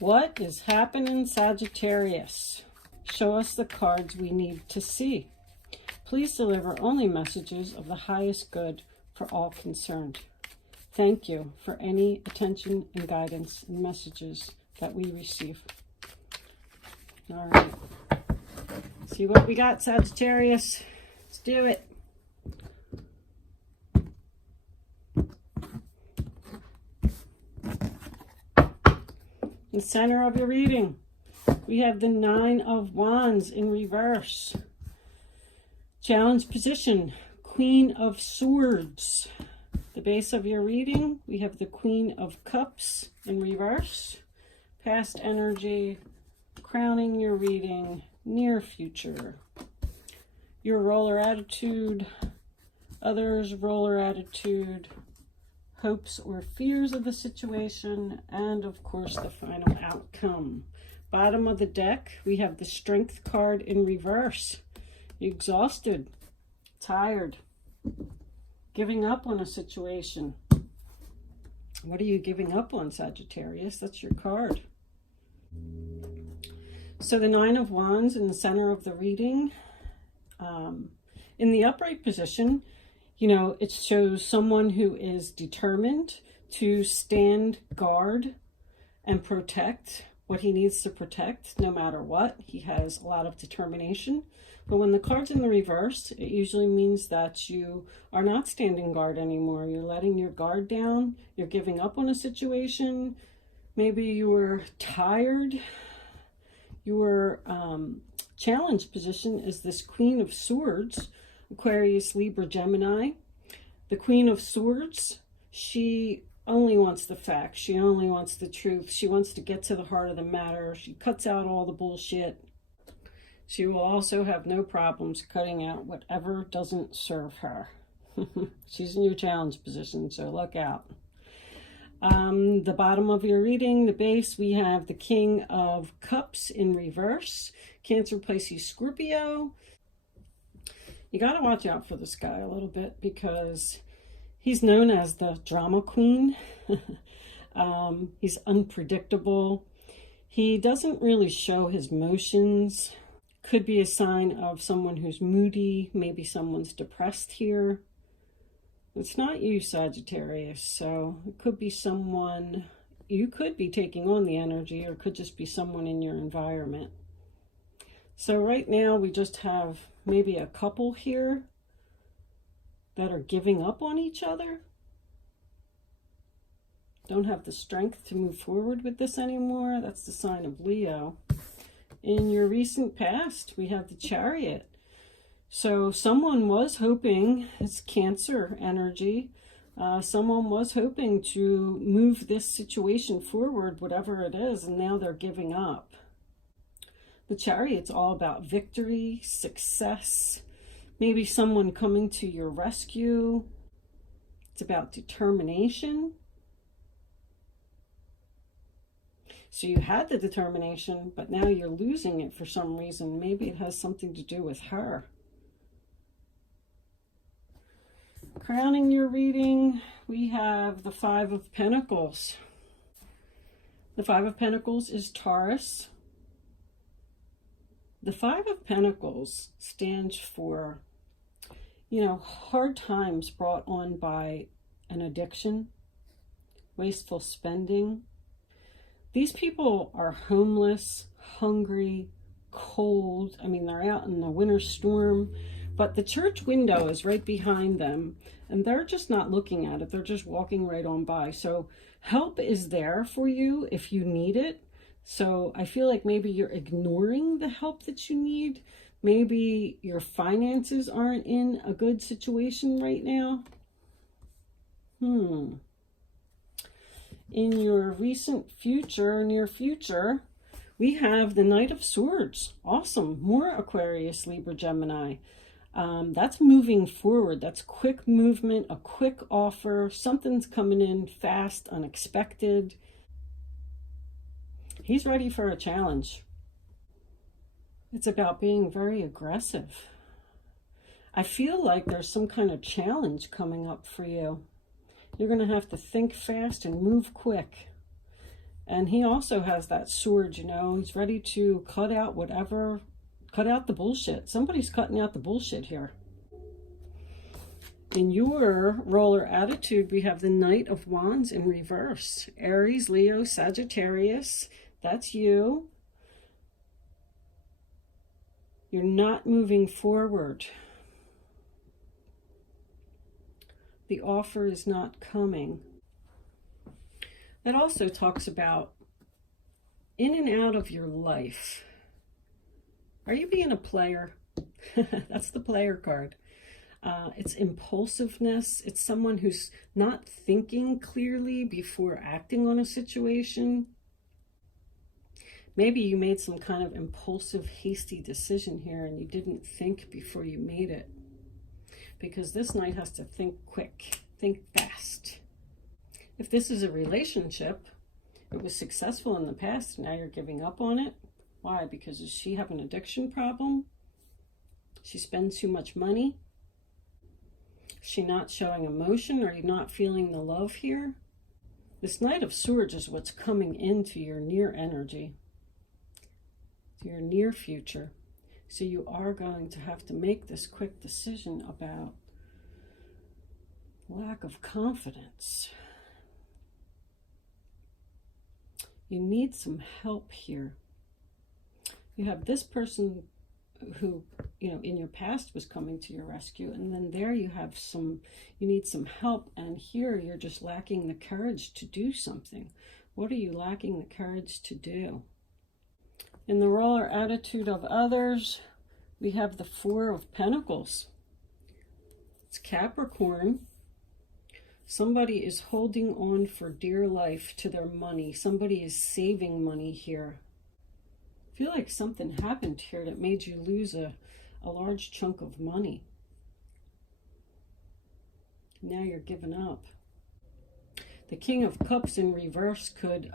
What is happening, Sagittarius? Show us the cards we need to see. Please deliver only messages of the highest good for all concerned. Thank you for any attention and guidance and messages that we receive. All right. See what we got, Sagittarius. Let's do it. In the center of your reading, we have the Nine of Wands in reverse. Challenge position, Queen of Swords. The base of your reading, we have the Queen of Cups in reverse. Past energy, crowning your reading, near future. Your roller attitude, others' roller attitude, hopes or fears of the situation, and of course the final outcome. Bottom of the deck, we have the Strength card in reverse. Exhausted, tired, giving up on a situation. What are you giving up on, Sagittarius? That's your card. So the Nine of Wands in the center of the reading. In the upright position, you know, it shows someone who is determined to stand guard and protect what he needs to protect no matter what. He has a lot of determination. But when the card's in the reverse, it usually means that you are not standing guard anymore. You're letting your guard down. You're giving up on a situation. Maybe you were tired. Your challenge position is this Queen of Swords, Aquarius, Libra, Gemini. The Queen of Swords, she only wants the facts. She only wants the truth. She wants to get to the heart of the matter. She cuts out all the bullshit. She will also have no problems cutting out whatever doesn't serve her. She's in your challenge position, so look out. The bottom of your reading, the base, we have the King of Cups in reverse. Cancer, Pisces, Scorpio. You got to watch out for this guy a little bit because he's known as the drama queen. He's unpredictable. He doesn't really show his motions. Could be a sign of someone who's moody. Maybe someone's depressed here. It's not you, Sagittarius. So it could be someone, you could be taking on the energy, or it could just be someone in your environment. So right now we just have maybe a couple here that are giving up on each other. Don't have the strength to move forward with this anymore. That's the sign of Leo. In your recent past, we have the Chariot. So someone was hoping, it's Cancer energy, someone was hoping to move this situation forward, whatever it is, and now they're giving up. The Chariot's all about victory, success, maybe someone coming to your rescue. It's about determination. So you had the determination, but now you're losing it for some reason. Maybe it has something to do with her. Crowning your reading, we have the Five of Pentacles. The Five of Pentacles is Taurus. The Five of Pentacles stands for, you know, hard times brought on by an addiction, wasteful spending. These people are homeless, hungry, cold. I mean, they're out in the winter storm, but the church window is right behind them, and they're just not looking at it. They're just walking right on by. So help is there for you if you need it. So I feel like maybe you're ignoring the help that you need. Maybe your finances aren't in a good situation right now. In your recent future, near future, we have the Knight of Swords. Awesome. More Aquarius, Libra, Gemini. That's moving forward. That's quick movement, a quick offer. Something's coming in fast, unexpected. He's ready for a challenge. It's about being very aggressive. I feel like there's some kind of challenge coming up for you. You're going to have to think fast and move quick. And he also has that sword, you know. He's ready to cut out the bullshit. Somebody's cutting out the bullshit here. In your roller attitude, we have the Knight of Wands in reverse. Aries, Leo, Sagittarius. That's you. You're not moving forward. The offer is not coming. That also talks about in and out of your life. Are you being a player? That's the player card. It's impulsiveness. It's someone who's not thinking clearly before acting on a situation. Maybe you made some kind of impulsive, hasty decision here and you didn't think before you made it. Because this Knight has to think quick, think fast. If this is a relationship, it was successful in the past, now you're giving up on it. Why? Because does she have an addiction problem? She spends too much money? Is she not showing emotion? Are you not feeling the love here? This Knight of Swords is what's coming into your near energy, to your near future. So you are going to have to make this quick decision about lack of confidence. You need some help here. You have this person who, you know, in your past was coming to your rescue, and then there you have you need some help, and here you're just lacking the courage to do something. What are you lacking the courage to do? In the roller attitude of others, we have the Four of Pentacles. It's Capricorn. Somebody is holding on for dear life to their money. Somebody is saving money here. I feel like something happened here that made you lose a large chunk of money. Now you're giving up. The King of Cups in reverse could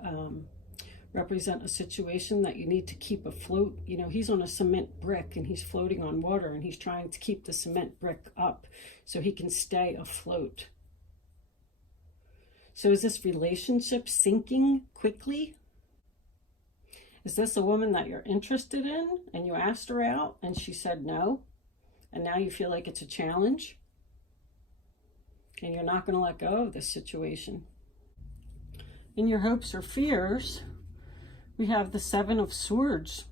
represent a situation that you need to keep afloat. You know, he's on a cement brick and he's floating on water, and he's trying to keep the cement brick up so he can stay afloat. So is this relationship sinking quickly? Is this a woman that you're interested in and you asked her out and she said no, and now you feel like it's a challenge and you're not going to let go of this situation? In your hopes or fears, we have the Seven of Swords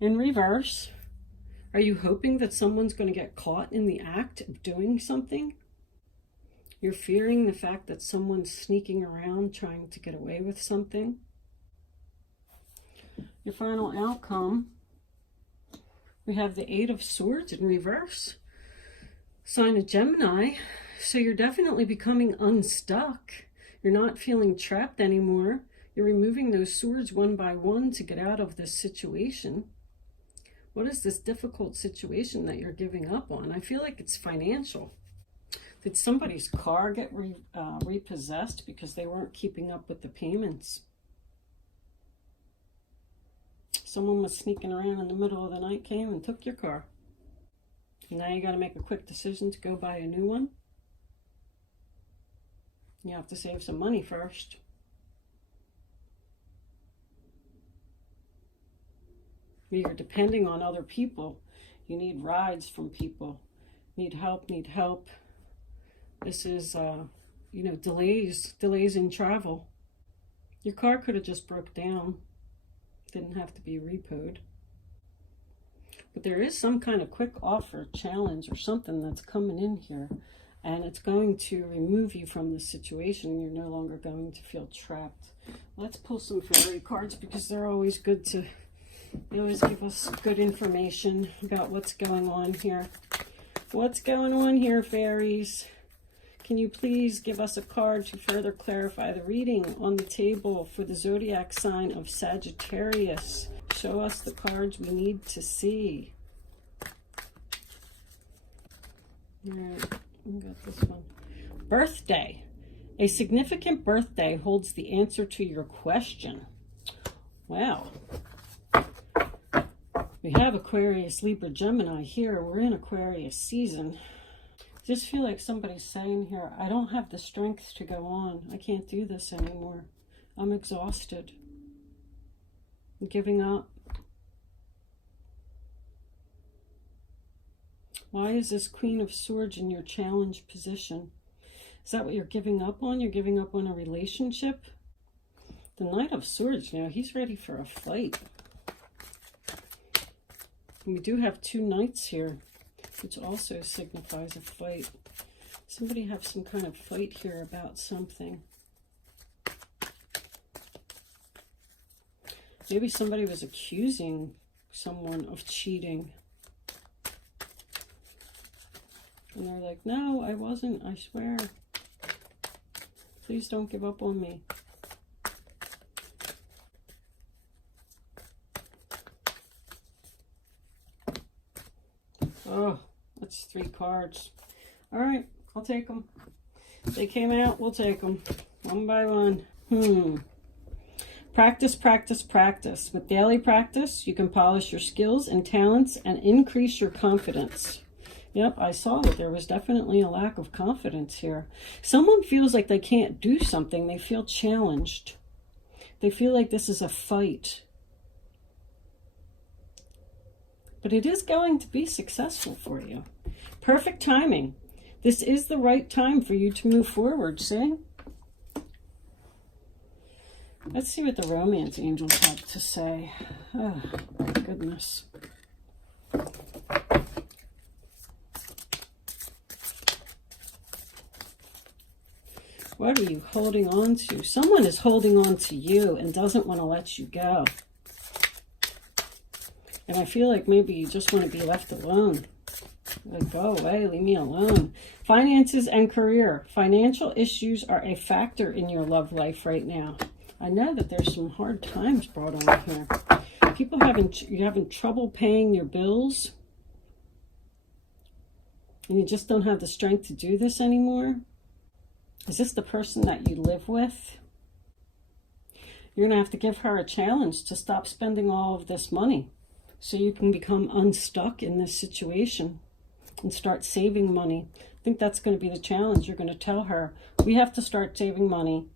in reverse. Are you hoping that someone's going to get caught in the act of doing something? You're fearing the fact that someone's sneaking around trying to get away with something. Your final outcome, we have the Eight of Swords in reverse. Sign of Gemini. So you're definitely becoming unstuck. You're not feeling trapped anymore. You're removing those swords one by one to get out of this situation. What is this difficult situation that you're giving up on? I feel like it's financial. Did somebody's car get repossessed because they weren't keeping up with the payments? Someone was sneaking around in the middle of the night, came and took your car. And now you got to make a quick decision to go buy a new one. You have to save some money first. You're depending on other people. You need rides from people. Need help. This is, you know, delays in travel. Your car could have just broke down. Didn't have to be repoed. But there is some kind of quick offer, challenge, or something that's coming in here. And it's going to remove you from this situation. You're no longer going to feel trapped. Let's pull some fairy cards because they're always good to, they always give us good information about what's going on here. What's going on here, fairies? Can you please give us a card to further clarify the reading on the table for the zodiac sign of Sagittarius? Show us the cards we need to see. All right, we got this one. Birthday. A significant birthday holds the answer to your question. Wow. We have Aquarius, Libra, Gemini here. We're in Aquarius season. I just feel like somebody's saying here, I don't have the strength to go on. I can't do this anymore. I'm exhausted. Giving up. Why is this Queen of Swords in your challenge position? Is that what you're giving up on? You're giving up on a relationship? The Knight of Swords, you know, he's ready for a fight. And we do have 2 knights here, which also signifies a fight. Somebody have some kind of fight here about something. Maybe somebody was accusing someone of cheating. And they're like, no, I wasn't, I swear. Please don't give up on me. Oh, that's 3 cards. All right, I'll take them. They came out, we'll take them. One by one. Practice, practice, practice. With daily practice, you can polish your skills and talents and increase your confidence. Yep, I saw that there was definitely a lack of confidence here. Someone feels like they can't do something. They feel challenged. They feel like this is a fight. But it is going to be successful for you. Perfect timing. This is the right time for you to move forward, see? Let's see what the romance angels have to say. Oh, my goodness. What are you holding on to? Someone is holding on to you and doesn't want to let you go. And I feel like maybe you just want to be left alone. Like, go away, leave me alone. Finances and career. Financial issues are a factor in your love life right now. I know that there's some hard times brought on here. People you're having trouble paying your bills. And you just don't have the strength to do this anymore. Is this the person that you live with? You're going to have to give her a challenge to stop spending all of this money so you can become unstuck in this situation and start saving money. I think that's going to be the challenge. You're going to tell her, we have to start saving money.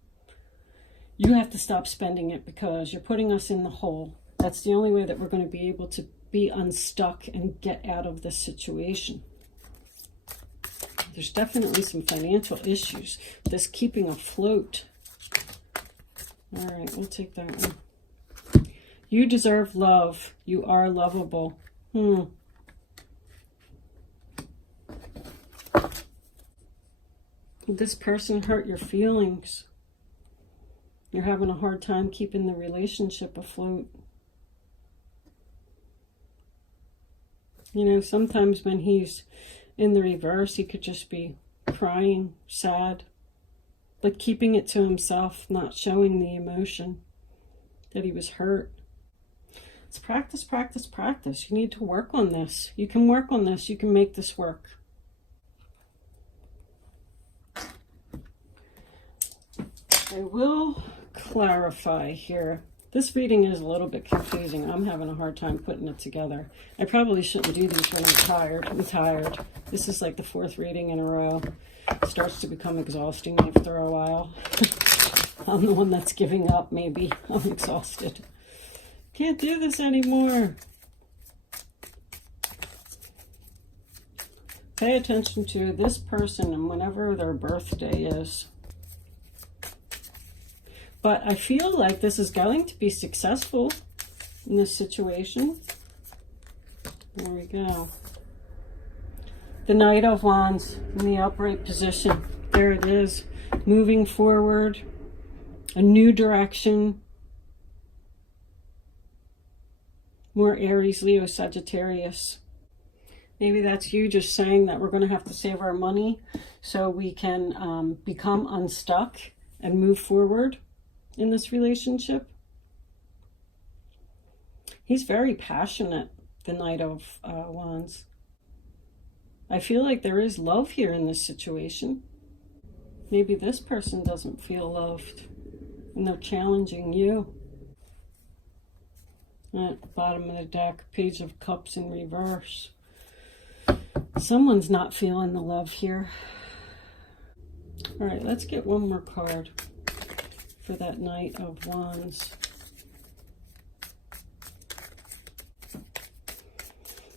You have to stop spending it because you're putting us in the hole. That's the only way that we're going to be able to be unstuck and get out of this situation. There's definitely some financial issues. This keeping afloat. All right, we'll take that one. You deserve love. You are lovable. This person hurt your feelings. You're having a hard time keeping the relationship afloat. You know, sometimes when he's in the reverse, he could just be crying, sad, but keeping it to himself, not showing the emotion that he was hurt. It's practice, practice, practice. You need to work on this. You can work on this. You can make this work. I will clarify here. This reading is a little bit confusing. I'm having a hard time putting it together. I probably shouldn't do these when I'm tired. I'm tired. This is like the 4th reading in a row. It starts to become exhausting after a while. I'm the one that's giving up, maybe. I'm exhausted. Can't do this anymore. Pay attention to this person and whenever their birthday is. But I feel like this is going to be successful in this situation. There we go. The Knight of Wands in the upright position. There it is. Moving forward. A new direction. More Aries, Leo, Sagittarius. Maybe that's you just saying that we're going to have to save our money so we can become unstuck and move forward in this relationship. He's very passionate, the Knight of Wands. I feel like there is love here in this situation. Maybe this person doesn't feel loved and they're challenging you. At the bottom of the deck, Page of Cups in reverse. Someone's not feeling the love here. All right, let's get one more card for that Knight of Wands.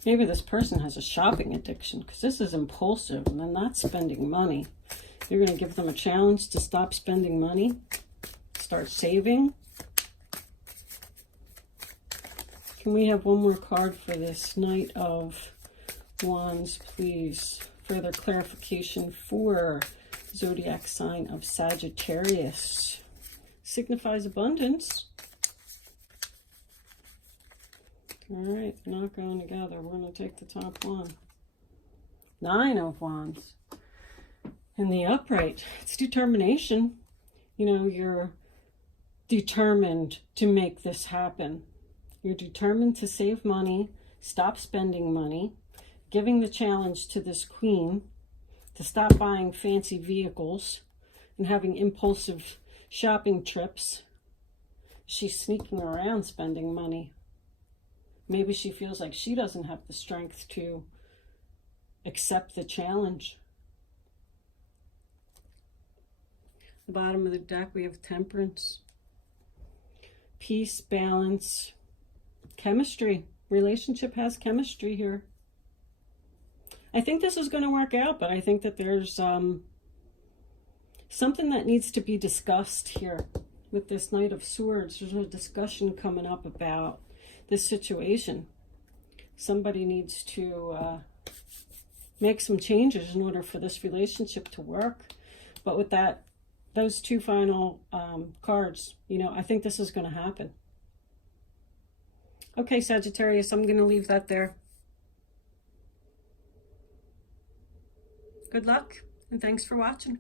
Maybe this person has a shopping addiction, because this is impulsive and they're not spending money. You're going to give them a challenge to stop spending money, start saving. Can we have one more card for this Knight of Wands, please? Further clarification for zodiac sign of Sagittarius. Signifies abundance. All right, they're not going together. We're going to take the top one. 9 of Wands. In the upright, it's determination. You know, you're determined to make this happen. You're determined to save money, stop spending money, giving the challenge to this queen to stop buying fancy vehicles and having impulsive shopping trips. She's sneaking around spending money. Maybe she feels like she doesn't have the strength to accept the challenge. The bottom of the deck, we have Temperance, peace, balance, chemistry. Relationship has chemistry here. I think this is going to work out, but I think that there's something that needs to be discussed here with this Knight of Swords. There's a discussion coming up about this situation. Somebody needs to make some changes in order for this relationship to work. But with that, those two final cards, you know, I think this is going to happen. Okay, Sagittarius, I'm going to leave that there. Good luck, and thanks for watching.